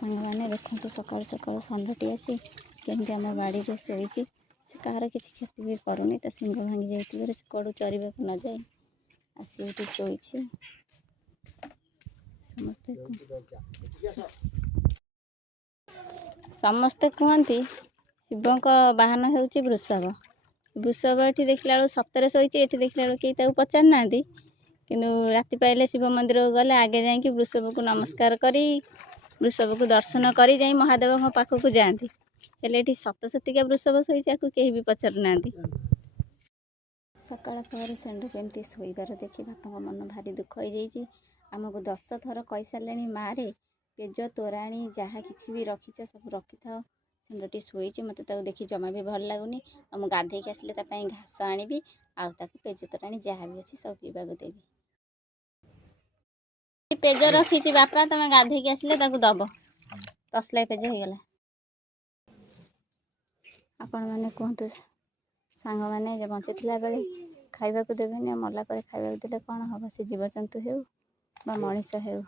सांग मैंने देखो सकाल सकाल षंढटी आसी केमती आम बाड़ी में शोई से कहार किसी क्षति भी करूनी तो सिंह भांगी जाइए से कड़ू चरवा न जाए आसी ये शोई समस्ते कहती शिवों वाहन हो वृषभ वृषभ ये देखला बेलू सतरे शोई ये देखला बेलू कहीं पचार ना कि राति पाइले शिव मंदिर गले आगे जाकि वृषभ को नमस्कार करी वृषभ को दर्शन करी जाई महादेव पाखक जाती हेले सत सतिका वृषभ शोई कहीं भी पचार ना सकाल पर षंढ केमती शोबार देखी बापा मन भारी दुख हो जाइए आमको 10 थर कही सारे मारे पेज तोराणी जहाँ कि भी रखीच सब रखी था षंढटी शोई मत देखी जमा भी भल लगुनि और गाधे आसिले घास आनी आउ पेज तोराणी जहाँ भी अच्छी सब पीवा देवी पेज रखी बापा तुम गाधे आसिले दब तसला पेज हो गला आपण मैंने कहतु सांग मैंने बंचीला बेले खाइबा देवेनि मरला खाइबा देले कौन हम से जीवजंतु हो मनीष हो।